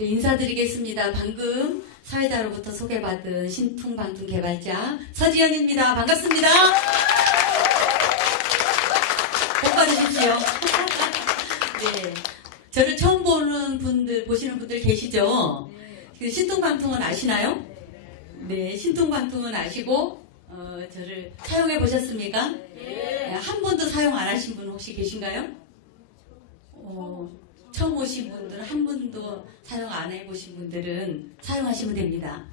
네, 인사드리겠습니다. 방금 사회자로부터 소개받은 신풍방통 개발자 서지연입니다. 반갑습니다. 복 받으십시오. 네, 저를 처음 보시는 분들 계시죠? 그 신통방통은 아시나요? 네, 신통방통은 아시고 저를 사용해 보셨습니까? 네. 한 번도 사용 안 하신 분 혹시 계신가요? 처음 오신 분들은 한 번도 사용 안 해보신 분들은 사용하시면 됩니다.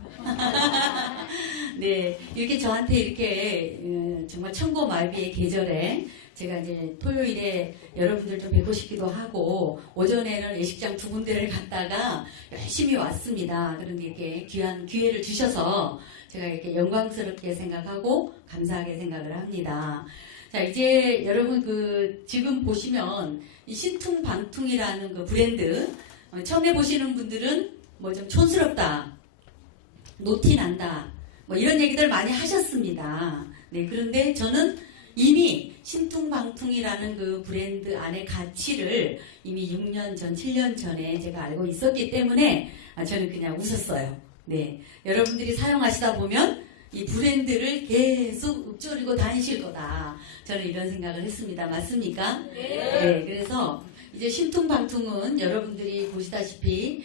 네, 이렇게 저한테 이렇게 정말 천고마비의 계절에 제가 이제 토요일에 여러분들 좀 뵙고 싶기도 하고 오전에는 예식장 두 군데를 갔다가 열심히 왔습니다. 그런데 이렇게 귀한 기회를 주셔서 제가 이렇게 영광스럽게 생각하고 감사하게 생각을 합니다. 자, 이제 여러분 지금 보시면 이 신퉁방퉁이라는 그 브랜드 처음에 보시는 분들은 뭐 좀 촌스럽다, 노티난다, 뭐 이런 얘기들 많이 하셨습니다. 네, 그런데 저는 이미 신퉁방퉁이라는 그 브랜드 안의 가치를 이미 6년 전, 7년 전에 제가 알고 있었기 때문에 저는 그냥 웃었어요. 네, 여러분들이 사용하시다 보면 이 브랜드를 계속 읊조리고 다니실 거다. 저는 이런 생각을 했습니다. 맞습니까? 네. 그래서 이제 신퉁방퉁은 여러분들이 보시다시피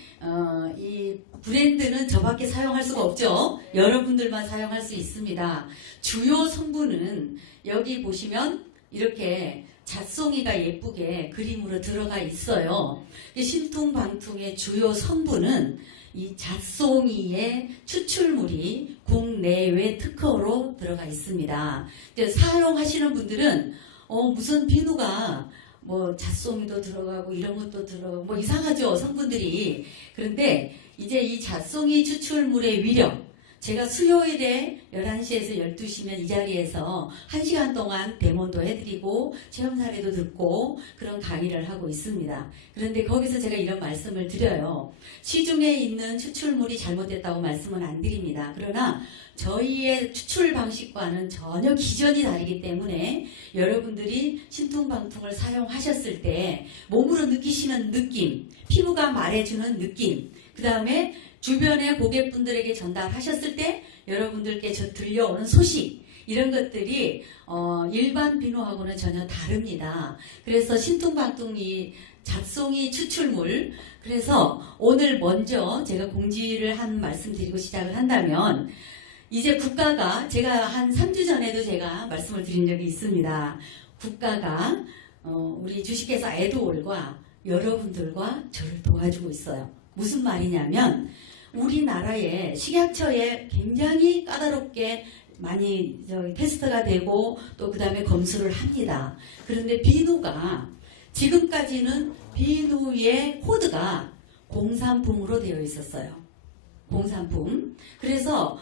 이 브랜드는 저밖에 사용할 수가 없죠. 여러분들만 사용할 수 있습니다. 주요 성분은 여기 보시면 이렇게 잣송이가 예쁘게 그림으로 들어가 있어요. 신퉁방퉁의 주요 성분은 이 잣송이의 추출물이 국내외 특허로 들어가 있습니다. 사용하시는 분들은 무슨 비누가 뭐 잣송이도 들어가고 이런 것도 들어가고 뭐 이상하죠, 성분들이. 그런데 이제 이 잣송이 추출물의 위력, 제가 수요일에 11시에서 12시면 이 자리에서 1시간 동안 데모도 해드리고 체험 사례도 듣고 그런 강의를 하고 있습니다. 그런데 거기서 제가 이런 말씀을 드려요. 시중에 있는 추출물이 잘못됐다고 말씀은 안 드립니다. 그러나 저희의 추출 방식과는 전혀 기전이 다르기 때문에 여러분들이 신퉁방퉁을 사용하셨을 때 몸으로 느끼시는 느낌, 피부가 말해주는 느낌, 그 다음에 주변의 고객분들에게 전달하셨을 때 여러분들께 들려오는 소식, 이런 것들이 일반 비누하고는 전혀 다릅니다. 그래서 신퉁방퉁이 잣송이 추출물, 그래서 오늘 먼저 제가 공지를 한 말씀 드리고 시작을 한다면, 이제 국가가, 제가 한 3주 전에도 제가 말씀을 드린 적이 있습니다. 국가가 우리 주식회사 에드올과 여러분들과 저를 도와주고 있어요. 무슨 말이냐면 우리나라의 식약처에 굉장히 까다롭게 많이 테스트가 되고 또 그 다음에 검수를 합니다. 그런데 비누가 지금까지는 비누의 코드가 공산품으로 되어 있었어요. 공산품. 그래서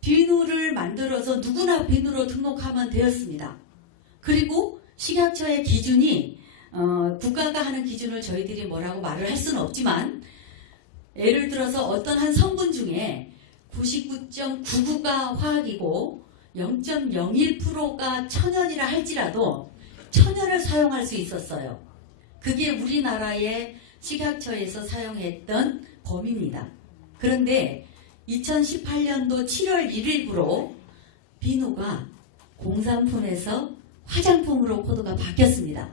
비누를 만들어서 누구나 비누로 등록하면 되었습니다. 그리고 식약처의 기준이 국가가 하는 기준을 저희들이 뭐라고 말을 할 수는 없지만, 예를 들어서 어떤 한 성분 중에 99.99가 화학이고 0.01%가 천연이라 할지라도 천연을 사용할 수 있었어요. 그게 우리나라의 식약처에서 사용했던 범위입니다. 그런데 2018년도 7월 1일부로 비누가 공산품에서 화장품으로 코드가 바뀌었습니다.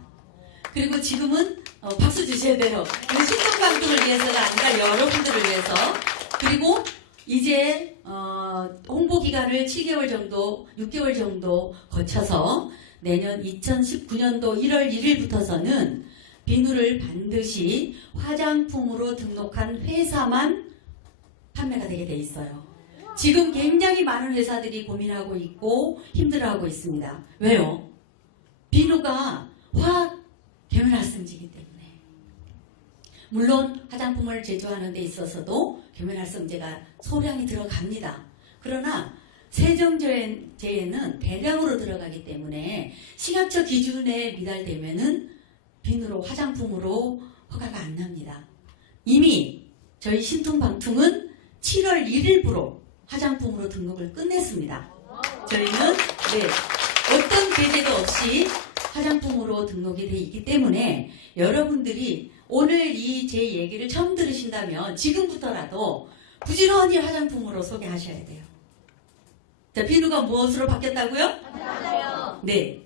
그리고 지금은 박수 주셔야 돼요. 신통방통을 위해서가 아니라 여러분들을 위해서. 그리고 이제 홍보 기간을 7개월 정도, 6개월 정도 거쳐서 내년 2019년도 1월 1일부터서는 비누를 반드시 화장품으로 등록한 회사만 판매가 되게 돼 있어요. 지금 굉장히 많은 회사들이 고민하고 있고 힘들어하고 있습니다. 왜요? 비누가 화학 계면활성제이기 때문에. 물론 화장품을 제조하는 데 있어서도 계면활성제가 소량이 들어갑니다. 그러나 세정제에는 대량으로 들어가기 때문에 식약처 기준에 미달되면은 비누로 화장품으로 허가가 안 납니다. 이미 저희 신퉁방퉁은 7월 1일부로 화장품으로 등록을 끝냈습니다. 저희는 어떤 제재도 없이 화장품으로 등록이 되어 있기 때문에 여러분들이 오늘 이 제 얘기를 처음 들으신다면 지금부터라도 부지런히 화장품으로 소개하셔야 돼요. 자, 비누가 무엇으로 바뀌었다고요? 맞아요. 네.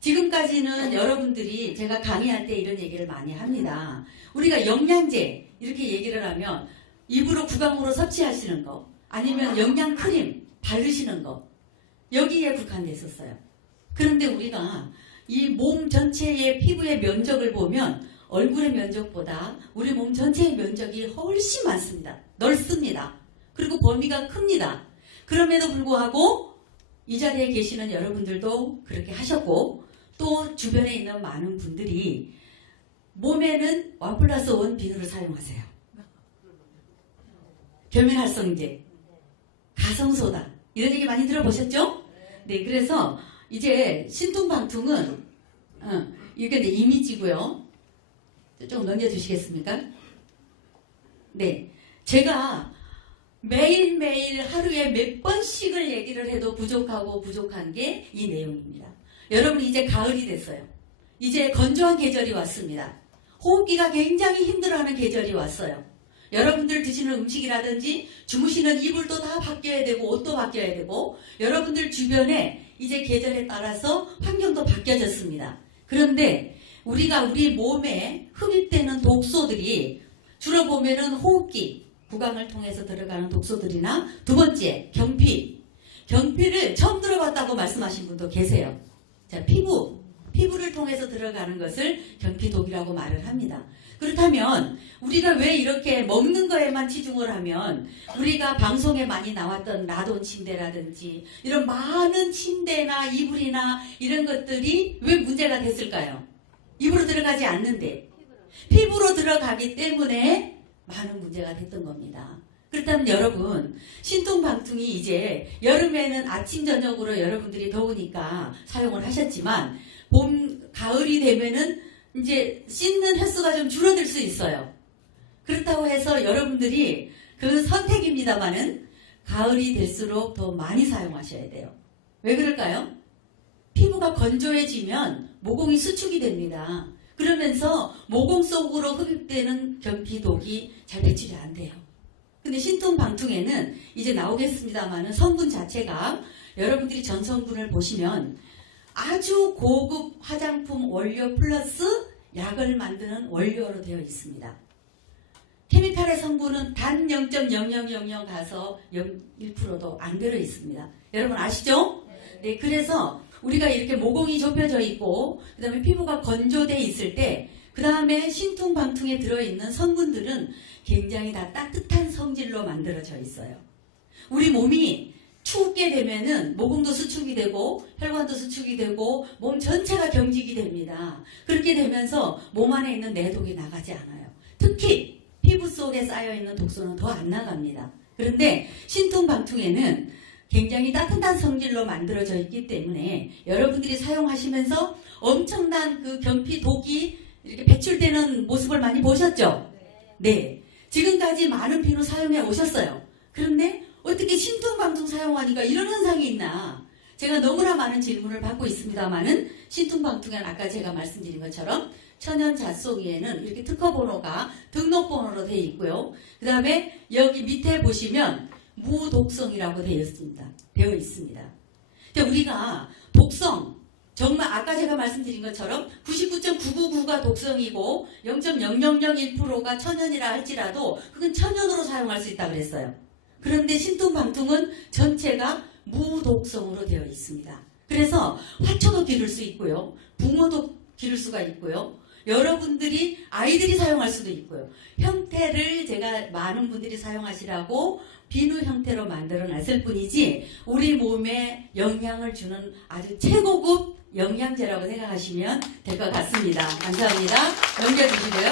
지금까지는 여러분들이 제가 강의할 때 이런 얘기를 많이 합니다. 우리가 영양제 이렇게 얘기를 하면 입으로 구강으로 섭취하시는 거 아니면 영양크림 바르시는 거 여기에 국한돼 있었어요. 그런데 우리가 이 몸 전체의 피부의 면적을 보면 얼굴의 면적보다 우리 몸 전체의 면적이 훨씬 많습니다. 넓습니다. 그리고 범위가 큽니다. 그럼에도 불구하고 이 자리에 계시는 여러분들도 그렇게 하셨고 또 주변에 있는 많은 분들이 몸에는 1+1 비누를 사용하세요. 결면활성제, 가성소다 이런 얘기 많이 들어보셨죠? 네, 그래서 이제 신통방통은 이게 내 이미지고요. 조금 넘겨주시겠습니까? 네, 제가 매일매일 하루에 몇 번씩을 얘기를 해도 부족한 게 이 내용입니다. 여러분 이제 가을이 됐어요. 이제 건조한 계절이 왔습니다. 호흡기가 굉장히 힘들어하는 계절이 왔어요. 여러분들 드시는 음식이라든지 주무시는 이불도 다 바뀌어야 되고 옷도 바뀌어야 되고 여러분들 주변에 이제 계절에 따라서 환경도 바뀌어졌습니다. 그런데 우리가 우리 몸에 흡입되는 독소들이 주로 보면은 호흡기, 구강을 통해서 들어가는 독소들이나 두 번째 경피를 처음 들어봤다고 말씀하신 분도 계세요. 자, 피부를 통해서 들어가는 것을 경피독이라고 말을 합니다. 그렇다면 우리가 왜 이렇게 먹는 거에만 치중을 하면 우리가 방송에 많이 나왔던 라돈 침대라든지 이런 많은 침대나 이불이나 이런 것들이 왜 문제가 됐을까요? 입으로 들어가지 않는데 피부로 들어가기 때문에 많은 문제가 됐던 겁니다. 그렇다면 여러분 신통방통이 이제 여름에는 아침 저녁으로 여러분들이 더우니까 사용을 하셨지만 가을이 되면은 이제 씻는 횟수가 좀 줄어들 수 있어요. 그렇다고 해서 여러분들이 그 선택입니다만은 가을이 될수록 더 많이 사용하셔야 돼요. 왜 그럴까요? 피부가 건조해지면 모공이 수축이 됩니다. 그러면서 모공 속으로 흡입되는 경피독이 잘 배출이 안 돼요. 근데 신통방통에는 이제 나오겠습니다만은 성분 자체가 여러분들이 전 성분을 보시면 아주 고급 화장품 원료 플러스 약을 만드는 원료로 되어 있습니다. 케미칼의 성분은 단 0.0000 가서 1%도 안 들어 있습니다. 여러분 아시죠? 네, 그래서 우리가 이렇게 모공이 좁혀져 있고 그 다음에 피부가 건조돼 있을 때 그 다음에 신통방통에 들어있는 성분들은 굉장히 다 따뜻한 성질로 만들어져 있어요. 우리 몸이 춥게 되면은 모공도 수축이 되고 혈관도 수축이 되고 몸 전체가 경직이 됩니다. 그렇게 되면서 몸 안에 있는 내독이 나가지 않아요. 특히 피부 속에 쌓여있는 독소는 더 안 나갑니다. 그런데 신통방통에는 굉장히 따뜻한 성질로 만들어져 있기 때문에 여러분들이 사용하시면서 엄청난 그 경피독이 이렇게 배출되는 모습을 많이 보셨죠? 네. 지금까지 많은 비누 사용해 오셨어요. 그런데 어떻게 신통방통 사용하니까 이런 현상이 있나? 제가 너무나 많은 질문을 받고 있습니다만은 신통방통에는 아까 제가 말씀드린 것처럼 천연 잣속 위에는 이렇게 특허번호가 등록번호로 되어 있고요. 그 다음에 여기 밑에 보시면 무독성이라고 되어 있습니다. 우리가 독성, 정말 아까 제가 말씀드린 것처럼 99.999가 독성이고 0.0001%가 천연이라 할지라도 그건 천연으로 사용할 수 있다고 그랬어요. 그런데 신통방통은 전체가 무독성으로 되어 있습니다. 그래서 화초도 기를 수 있고요. 붕어도 기를 수가 있고요. 여러분들이 아이들이 사용할 수도 있고요. 형태를 제가 많은 분들이 사용하시라고 비누 형태로 만들어 놨을 뿐이지 우리 몸에 영향을 주는 아주 최고급 영양제라고 생각하시면 될 것 같습니다. 감사합니다. 넘겨주시고요.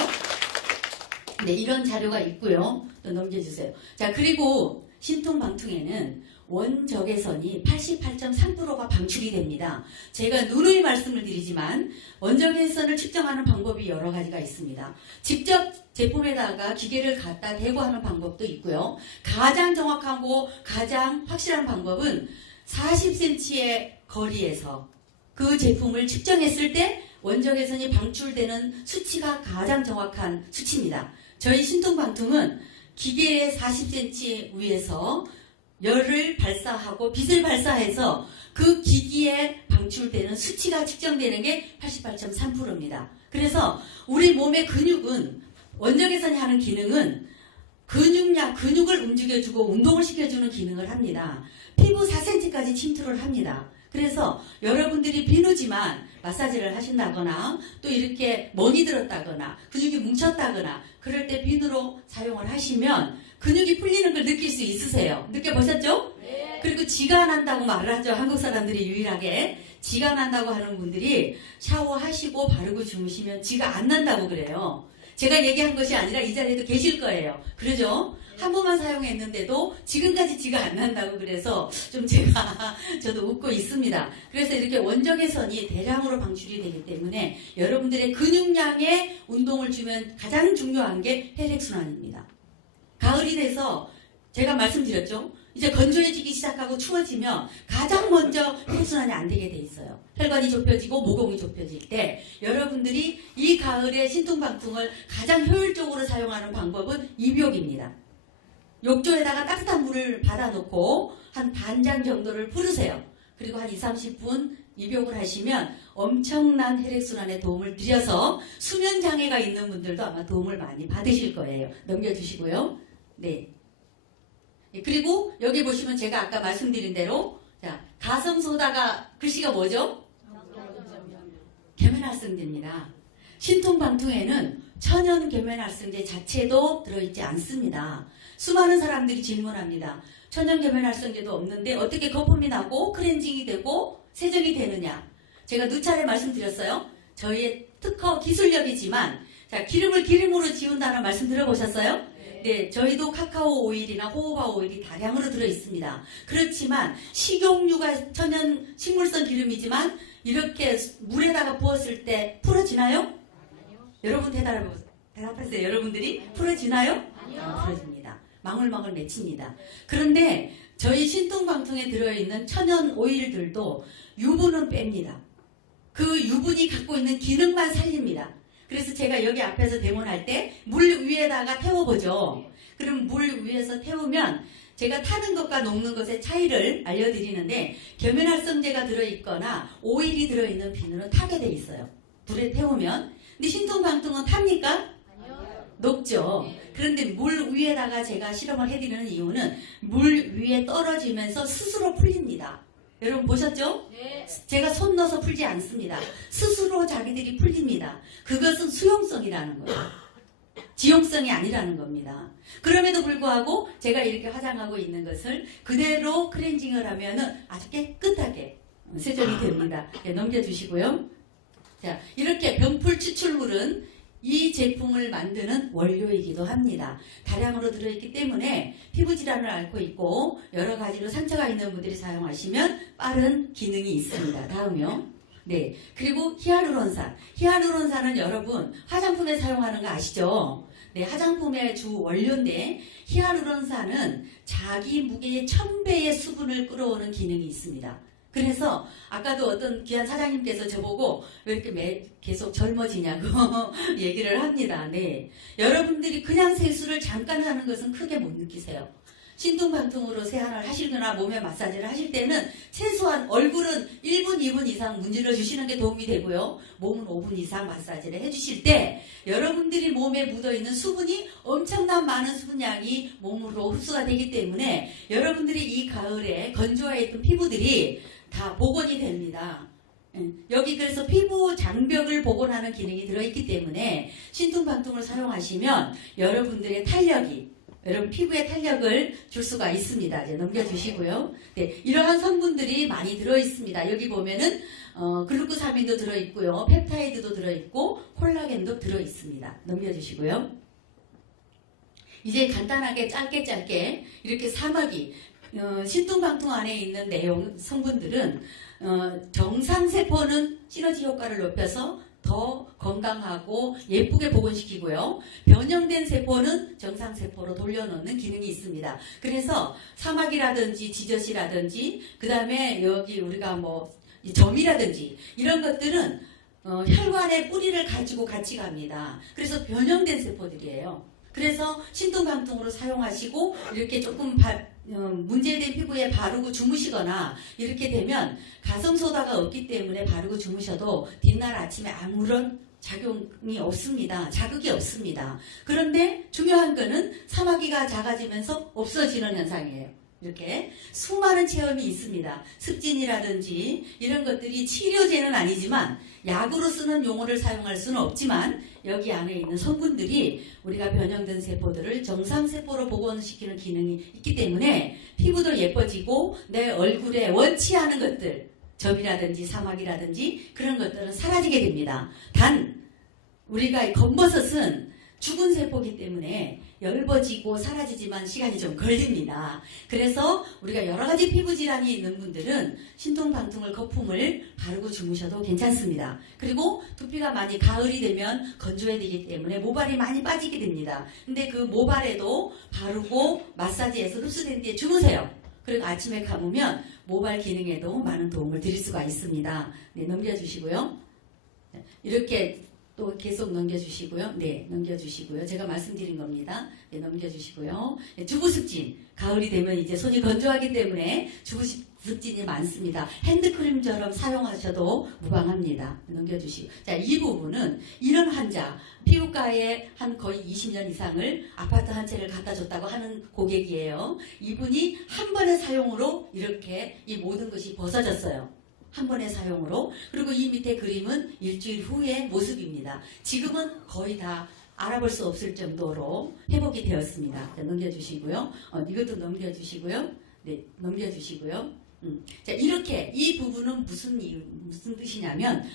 네, 이런 자료가 있고요. 또 넘겨주세요. 자, 그리고 신통방통에는 원적외선이 88.3%가 방출이 됩니다. 제가 누누이 말씀을 드리지만 원적외선을 측정하는 방법이 여러 가지가 있습니다. 직접 제품에다가 기계를 갖다 대고 하는 방법도 있고요. 가장 정확하고 가장 확실한 방법은 40cm의 거리에서 그 제품을 측정했을 때 원적외선이 방출되는 수치가 가장 정확한 수치입니다. 저희 신통방통은 기계의 40cm 위에서 열을 발사하고 빛을 발사해서 그 기기에 방출되는 수치가 측정되는 게 88.3%입니다. 그래서 우리 몸의 근육은 원적외선이 하는 기능은 근육을 움직여주고 운동을 시켜주는 기능을 합니다. 피부 4cm까지 침투를 합니다. 그래서 여러분들이 비누지만 마사지를 하신다거나 또 이렇게 멍이 들었다거나 근육이 뭉쳤다거나 그럴 때 비누로 사용을 하시면 근육이 풀리는 걸 느낄 수 있으세요? 느껴보셨죠? 네. 그리고 쥐가 난다고 말을 하죠. 한국 사람들이 유일하게 쥐가 난다고 하는 분들이 샤워하시고 바르고 주무시면 쥐가 안 난다고 그래요. 제가 얘기한 것이 아니라 이 자리에도 계실 거예요. 그러죠? 한 번만 사용했는데도 지금까지 쥐가 안 난다고 그래서 좀 제가 저도 웃고 있습니다. 그래서 이렇게 원적외선이 대량으로 방출이 되기 때문에 여러분들의 근육량에 운동을 주면 가장 중요한 게 혈액순환입니다. 가을이 돼서 제가 말씀드렸죠. 이제 건조해지기 시작하고 추워지면 가장 먼저 혈액순환이 안 되게 돼 있어요. 혈관이 좁혀지고 모공이 좁혀질 때 여러분들이 이 가을에 신통방통을 가장 효율적으로 사용하는 방법은 입욕입니다. 욕조에다가 따뜻한 물을 받아놓고 한 반잔 정도를 부르세요. 그리고 한 20-30분 입욕을 하시면 엄청난 혈액순환에 도움을 드려서 수면장애가 있는 분들도 아마 도움을 많이 받으실 거예요. 넘겨주시고요. 네. 그리고 여기 보시면 제가 아까 말씀드린 대로 자, 가성소다가 글씨가 뭐죠? 계면활성제입니다. 신통방통에는 천연 계면활성제 자체도 들어있지 않습니다. 수많은 사람들이 질문합니다. 천연 계면활성제도 없는데 어떻게 거품이 나고 클렌징이 되고 세정이 되느냐? 제가 누차례 말씀드렸어요. 저희의 특허 기술력이지만 자, 기름을 기름으로 지운다는 말씀 들어보셨어요? 네, 저희도 카카오 오일이나 호호바 오일이 다량으로 들어있습니다. 그렇지만 식용유가 천연 식물성 기름이지만 이렇게 물에다가 부었을 때 풀어지나요? 아니요. 여러분 대답하세요. 여러분들이 풀어지나요? 아니요. 안 풀어집니다. 망울망울 맺힙니다. 그런데 저희 신통방통에 들어있는 천연 오일들도 유분은 뺍니다. 그 유분이 갖고 있는 기능만 살립니다. 그래서 제가 여기 앞에서 데모할 때 물 위에다가 태워보죠. 그럼 물 위에서 태우면 제가 타는 것과 녹는 것의 차이를 알려드리는데 계면활성제가 들어있거나 오일이 들어있는 비누는 타게 돼 있어요. 불에 태우면. 근데 신통방통은 탑니까? 아니요. 녹죠. 그런데 물 위에다가 제가 실험을 해드리는 이유는 물 위에 떨어지면서 스스로 풀립니다. 여러분 보셨죠? 네. 제가 손 넣어서 풀지 않습니다. 스스로 자기들이 풀립니다. 그것은 수용성이라는 거예요. 지용성이 아니라는 겁니다. 그럼에도 불구하고 제가 이렇게 화장하고 있는 것을 그대로 클렌징을 하면은 아주 깨끗하게 세정이 됩니다. 네, 넘겨주시고요. 자, 이렇게 병풀 추출물은 이 제품을 만드는 원료이기도 합니다. 다량으로 들어있기 때문에 피부 질환을 앓고 있고 여러 가지로 상처가 있는 분들이 사용하시면 빠른 기능이 있습니다. 다음이요. 네. 그리고 히알루론산. 히알루론산은 여러분 화장품에 사용하는 거 아시죠? 네. 화장품의 주 원료인데 히알루론산은 자기 무게의 1000배의 수분을 끌어오는 기능이 있습니다. 그래서 아까도 어떤 귀한 사장님께서 저보고 왜 이렇게 계속 젊어지냐고 얘기를 합니다. 네. 여러분들이 그냥 세수를 잠깐 하는 것은 크게 못 느끼세요. 신통방통으로 세안을 하시거나 몸에 마사지를 하실 때는 최소한 얼굴은 1분, 2분 이상 문질러 주시는 게 도움이 되고요. 몸은 5분 이상 마사지를 해주실 때 여러분들이 몸에 묻어있는 수분이 엄청난 많은 수분량이 몸으로 흡수가 되기 때문에 여러분들이 이 가을에 건조해 있던 피부들이 다 복원이 됩니다. 여기 그래서 피부 장벽을 복원하는 기능이 들어있기 때문에 신통방통을 사용하시면 여러분들의 탄력이 여러분 피부에 탄력을 줄 수가 있습니다. 이제 넘겨주시고요. 네, 이러한 성분들이 많이 들어있습니다. 여기 보면은 글루코사민도 들어있고요. 펩타이드도 들어있고 콜라겐도 들어있습니다. 넘겨주시고요. 이제 간단하게 짧게 이렇게 사마귀 신통방통 안에 있는 내용 성분들은 정상세포는 시너지 효과를 높여서 더 건강하고 예쁘게 복원시키고요. 변형된 세포는 정상세포로 돌려놓는 기능이 있습니다. 그래서 사마귀라든지 지젖이라든지 그 다음에 여기 우리가 뭐 점이라든지 이런 것들은 혈관의 뿌리를 가지고 같이 갑니다. 그래서 변형된 세포들이에요. 그래서 신통방통으로 사용하시고 이렇게 조금 문제된 피부에 바르고 주무시거나 이렇게 되면 가성소다가 없기 때문에 바르고 주무셔도 뒷날 아침에 아무런 작용이 없습니다. 자극이 없습니다. 그런데 중요한 거는 사마귀가 작아지면서 없어지는 현상이에요. 이렇게 수많은 체험이 있습니다. 습진이라든지 이런 것들이 치료제는 아니지만 약으로 쓰는 용어를 사용할 수는 없지만 여기 안에 있는 성분들이 우리가 변형된 세포들을 정상세포로 복원시키는 기능이 있기 때문에 피부도 예뻐지고 내 얼굴에 원치 않은 것들 점이라든지 사막이라든지 그런 것들은 사라지게 됩니다. 단 우리가 검버섯은 죽은 세포이기 때문에 엷어지고 사라지지만 시간이 좀 걸립니다. 그래서 우리가 여러 가지 피부 질환이 있는 분들은 신통방통을 거품을 바르고 주무셔도 괜찮습니다. 그리고 두피가 많이 가을이 되면 건조해야 되기 때문에 모발이 많이 빠지게 됩니다. 근데 그 모발에도 바르고 마사지해서 흡수된 뒤에 주무세요. 그리고 아침에 감으면 모발 기능에도 많은 도움을 드릴 수가 있습니다. 네, 넘겨주시고요. 이렇게 또 계속 넘겨주시고요. 네, 넘겨주시고요. 제가 말씀드린 겁니다. 네, 넘겨주시고요. 네, 주부습진. 가을이 되면 이제 손이 건조하기 때문에 주부습진이 많습니다. 핸드크림처럼 사용하셔도 무방합니다. 네, 넘겨주시고. 자, 이 부분은 이런 환자, 피부과에 한 거의 20년 이상을 아파트 한 채를 갖다 줬다고 하는 고객이에요. 이분이 한 번의 사용으로 이렇게 이 모든 것이 벗어졌어요. 한 번의 사용으로. 그리고 이 밑에 그림은 일주일 후의 모습입니다. 지금은 거의 다 알아볼 수 없을 정도로 회복이 되었습니다. 자, 넘겨주시고요. 이것도 넘겨주시고요. 네, 넘겨주시고요. 자, 이렇게 이 부분은 무슨 뜻이냐면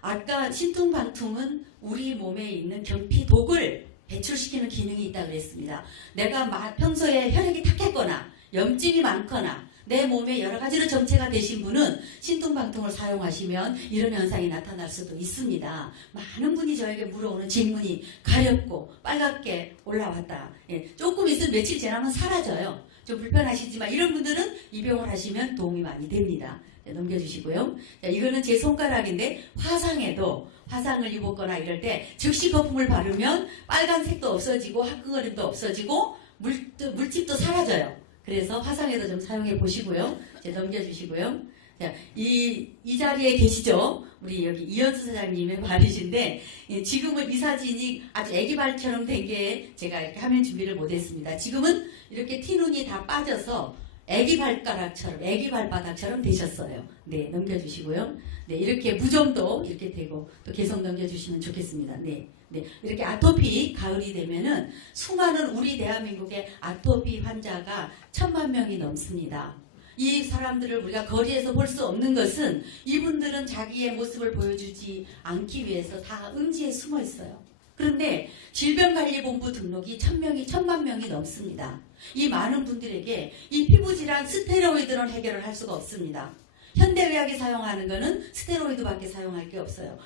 아까 신통방통은 우리 몸에 있는 경피독을 배출시키는 기능이 있다고 그랬습니다. 내가 평소에 혈액이 탁했거나 염증이 많거나 내 몸에 여러 가지로 정체가 되신 분은 신통방통을 사용하시면 이런 현상이 나타날 수도 있습니다. 많은 분이 저에게 물어오는 질문이 가렵고 빨갛게 올라왔다. 예, 조금 있으면 며칠 지나면 사라져요. 좀 불편하시지만 이런 분들은 입용을 하시면 도움이 많이 됩니다. 네, 넘겨주시고요. 자, 이거는 제 손가락인데 화상에도 화상을 입었거나 이럴 때 즉시 거품을 바르면 빨간색도 없어지고 화끈거림도 없어지고 물집도 사라져요. 그래서 화상에도 좀 사용해 보시고요. 이제 넘겨주시고요. 자, 이 자리에 계시죠? 우리 여기 이현수 사장님의 발이신데, 지금은 이 사진이 아주 애기발처럼 된 게 제가 이렇게 화면 준비를 못했습니다. 지금은 이렇게 티눈이 다 빠져서 애기발가락처럼, 애기발바닥처럼 되셨어요. 네, 넘겨주시고요. 네, 이렇게 무좀도 이렇게 되고, 또 계속 넘겨주시면 좋겠습니다. 네. 네, 이렇게 아토피 가을이 되면은 수많은 우리 대한민국의 아토피 환자가 1000만 명이 넘습니다. 이 사람들을 우리가 거리에서 볼 수 없는 것은 이분들은 자기의 모습을 보여주지 않기 위해서 다 음지에 숨어 있어요. 그런데 질병관리본부 등록이 1000만 명이 넘습니다. 이 많은 분들에게 이 피부질환 스테로이드는 해결을 할 수가 없습니다. 현대의학이 사용하는 거는 스테로이드밖에 사용할 게 없어요.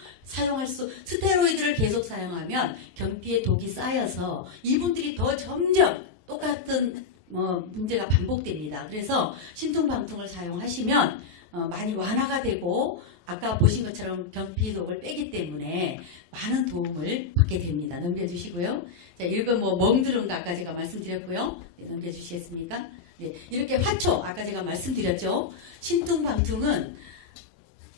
스테로이드를 계속 사용하면 경피에 독이 쌓여서 이분들이 더 점점 똑같은 문제가 반복됩니다. 그래서 신통방통을 사용하시면 많이 완화가 되고 아까 보신 것처럼 경피독을 빼기 때문에 많은 도움을 받게 됩니다. 넘겨주시고요. 자, 이거 멍들은 거 아까 제가 말씀드렸고요. 네, 넘겨주시겠습니까? 네, 이렇게 화초 아까 제가 말씀드렸죠. 신통방통은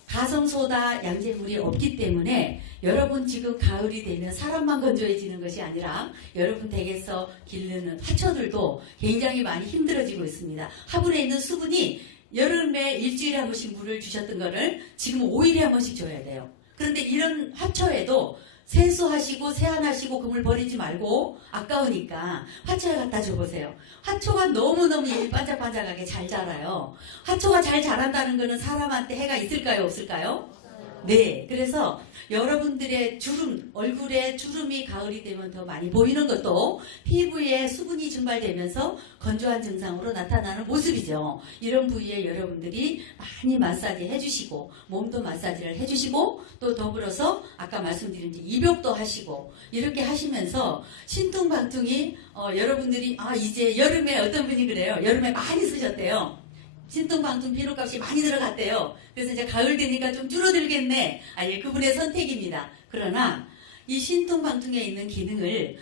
가성소다 양제물이 없기 때문에 여러분 지금 가을이 되면 사람만 건조해지는 것이 아니라 여러분 댁에서 기르는 화초들도 굉장히 많이 힘들어지고 있습니다. 화분에 있는 수분이 여름에 일주일에 한 번씩 물을 주셨던 거를 지금 5일에 한 번씩 줘야 돼요. 그런데 이런 화초에도 세수하시고 세안하시고 그물 버리지 말고 아까우니까 화초에 갖다 줘보세요. 화초가 너무너무 이 반짝반짝하게 잘 자라요. 화초가 잘 자란다는 거는 사람한테 해가 있을까요? 없을까요? 네, 그래서 여러분들의 주름, 얼굴에 주름이 가을이 되면 더 많이 보이는 것도 피부에 수분이 증발되면서 건조한 증상으로 나타나는 모습이죠. 이런 부위에 여러분들이 많이 마사지 해주시고 몸도 마사지를 해주시고 또 더불어서 아까 말씀드린 입욕도 하시고 이렇게 하시면서 신통방통이 여러분들이 이제 여름에 어떤 분이 그래요. 여름에 많이 쓰셨대요. 신통방통 비료값이 많이 들어갔대요. 그래서 이제 가을 되니까 좀 줄어들겠네. 아니, 그분의 선택입니다. 그러나 이 신통방통에 있는 기능을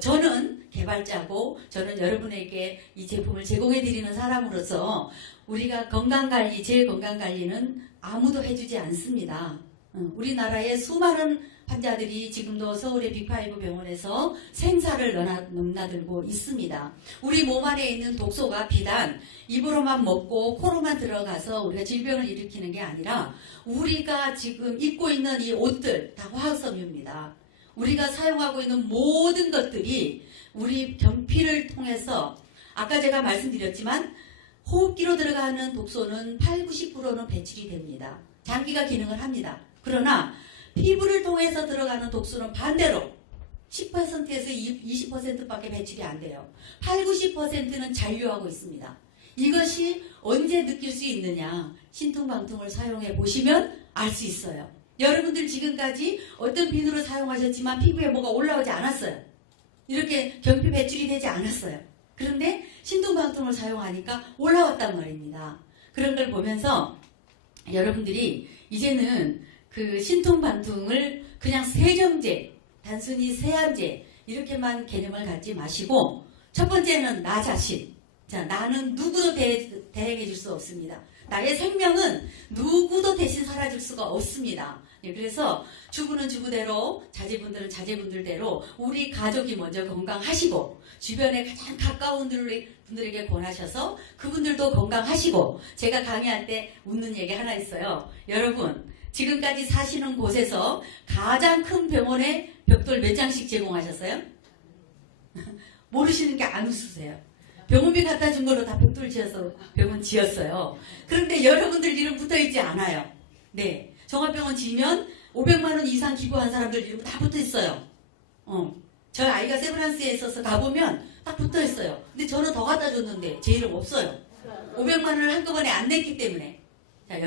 저는 개발자고 저는 여러분에게 이 제품을 제공해 드리는 사람으로서 우리가 건강관리, 제 건강관리는 아무도 해주지 않습니다. 우리나라의 수많은 환자들이 지금도 서울의 빅5 병원에서 생사를 넘나들고 있습니다. 우리 몸 안에 있는 독소가 비단 입으로만 먹고 코로만 들어가서 우리가 질병을 일으키는 게 아니라 우리가 지금 입고 있는 이 옷들 다 화학섬유입니다. 우리가 사용하고 있는 모든 것들이 우리 변피를 통해서 아까 제가 말씀드렸지만 호흡기로 들어가는 독소는 80~90%는 배출이 됩니다. 장기가 기능을 합니다. 그러나 피부를 통해서 들어가는 독소는 반대로 10%에서 20%밖에 배출이 안 돼요. 80~90%는 잔류하고 있습니다. 이것이 언제 느낄 수 있느냐? 신통방통을 사용해 보시면 알 수 있어요. 여러분들 지금까지 어떤 비누를 사용하셨지만 피부에 뭐가 올라오지 않았어요. 이렇게 경피 배출이 되지 않았어요. 그런데 신통방통을 사용하니까 올라왔단 말입니다. 그런 걸 보면서 여러분들이 이제는 그 신통방통을 그냥 세정제, 단순히 세안제 이렇게만 개념을 갖지 마시고 첫 번째는 나 자신. 자, 나는 누구도 대행해 줄 수 없습니다. 나의 생명은 누구도 대신 사라질 수가 없습니다. 그래서 주부는 주부대로, 자제분들은 자제분들대로 우리 가족이 먼저 건강하시고 주변에 가장 가까운 분들에게 권하셔서 그분들도 건강하시고 제가 강의할 때 웃는 얘기 하나 있어요. 여러분, 지금까지 사시는 곳에서 가장 큰 병원에 벽돌 몇 장씩 제공하셨어요? 모르시는 게 안 웃으세요. 병원비 갖다 준 걸로 다 벽돌 지어서 병원 지었어요. 그런데 여러분들 이름 붙어있지 않아요. 네, 종합병원 지으면 500만 원 이상 기부한 사람들 이름 다 붙어있어요. 저희 아이가 세브란스에 있어서 가보면 딱 붙어있어요. 근데 저는 더 갖다 줬는데 제 이름 없어요. 500만 원을 한꺼번에 안 냈기 때문에. 자,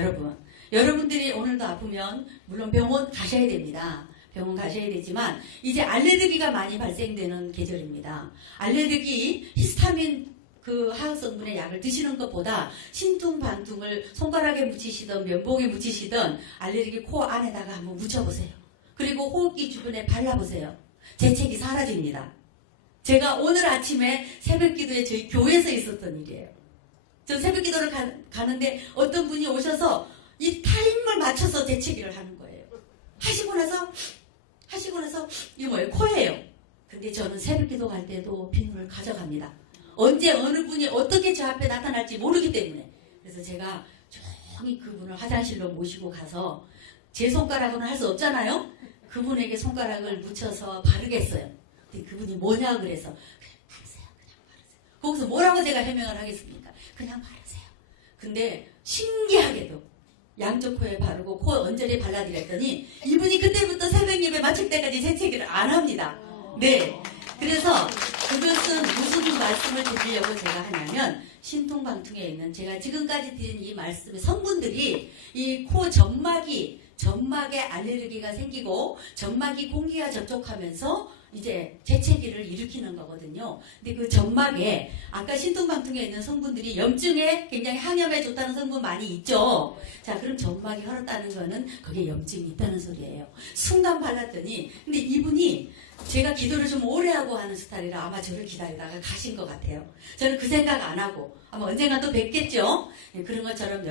여러분들이 오늘도 아프면 물론 병원 가셔야 됩니다. 병원 가셔야 되지만 이제 알레르기가 많이 발생되는 계절입니다. 알레르기 히스타민 그 화학성분의 약을 드시는 것보다 신통방통을 손가락에 묻히시던 면봉에 묻히시던 알레르기 코 안에다가 한번 묻혀보세요. 그리고 호흡기 주변에 발라보세요. 재채기 사라집니다. 제가 오늘 아침에 새벽기도에 저희 교회에서 있었던 일이에요. 저 새벽기도를 가는데 어떤 분이 오셔서 이 타임을 맞춰서 재채기를 하는 거예요. 하시고 나서 이거 뭐예요? 코예요. 근데 저는 새벽기도 갈 때도 비누를 가져갑니다. 언제 어느 분이 어떻게 저 앞에 나타날지 모르기 때문에. 그래서 제가 조용히 그분을 화장실로 모시고 가서 제 손가락으로는 할 수 없잖아요. 그분에게 손가락을 묻혀서 바르겠어요. 근데 그분이 뭐냐 그래서 그냥 바르세요. 거기서 뭐라고 제가 해명을 하겠습니까? 그냥 바르세요. 근데 신기하게도 양쪽 코에 바르고 코 언저리에 발라드렸더니 이분이 그때부터 새벽 예배 마칠 때까지 재채기를 안 합니다. 네. 그래서 그것은 무슨 말씀을 드리려고 제가 하냐면 신통방통에 있는 제가 지금까지 드린 이 말씀의 성분들이 이 코 점막에 알레르기가 생기고 점막이 공기와 접촉하면서 이제 재채기를 일으키는 거거든요. 근데 그 점막에 아까 신통방통에 있는 성분들이 염증에 굉장히 항염에 좋다는 성분 많이 있죠. 자, 그럼 점막이 헐었다는 거는 거기에 염증이 있다는 소리예요. 순간 발랐더니 근데 이분이 제가 기도를 좀 오래 하고 하는 스타일이라 아마 저를 기다리다가 가신 것 같아요. 저는 그 생각 안 하고 아마 언젠가 또 뵙겠죠. 그런 것처럼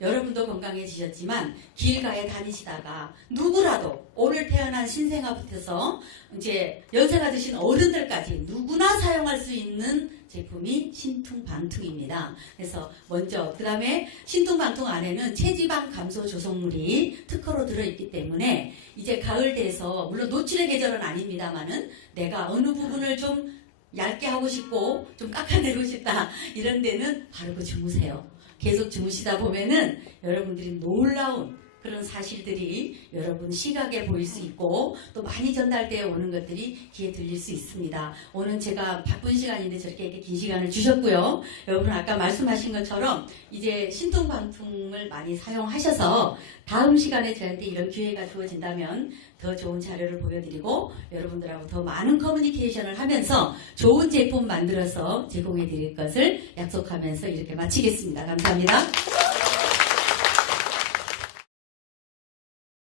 여러분도 건강해지셨지만 길가에 다니시다가 누구라도 오늘 태어난 신생아부터서 이제 연세가 드신 어른들까지 누구나 사용할 수 있는 제품이 신통방통입니다. 그래서 먼저 그 다음에 신통방통 안에는 체지방 감소 조성물이 특허로 들어있기 때문에 이제 가을 돼서 물론 노출의 계절은 아닙니다만은 내가 어느 부분을 좀 얇게 하고 싶고 좀 깎아내고 싶다 이런 데는 바르고 주무세요. 계속 주무시다 보면은 여러분들이 놀라운 그런 사실들이 여러분 시각에 보일 수 있고 또 많이 전달되어 오는 것들이 귀에 들릴 수 있습니다. 오늘 제가 바쁜 시간인데 저렇게 이렇게 긴 시간을 주셨고요. 여러분 아까 말씀하신 것처럼 이제 신통방통을 많이 사용하셔서 다음 시간에 저한테 이런 기회가 주어진다면 더 좋은 자료를 보여드리고 여러분들하고 더 많은 커뮤니케이션을 하면서 좋은 제품 만들어서 제공해 드릴 것을 약속하면서 이렇게 마치겠습니다. 감사합니다.